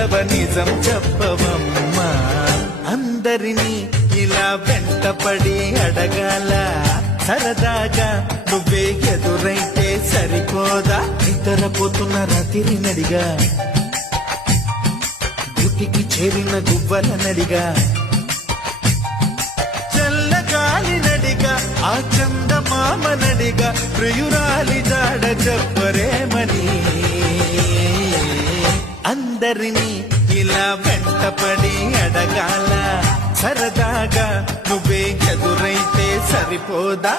వెళ్ళవ నిజం చెప్పవమ్మా అందరినీ ఇలా వెంటపడి అడగాల సరదాగా నువ్వే ఎదురైతే సరిపోదా నిద్రపోతున్న రాత్రి నడిగా గుటికి చేరిన గువ్వల నడిగా చల్లగాలి నడిగా ఆ చందమామ నడిగా ప్రియురాలి జాడ చెప్పరేమని అందరినీ ఇలా వెంటపడి అడగాల సరదాగా నువ్వే ఎదురైతే సరిపోదా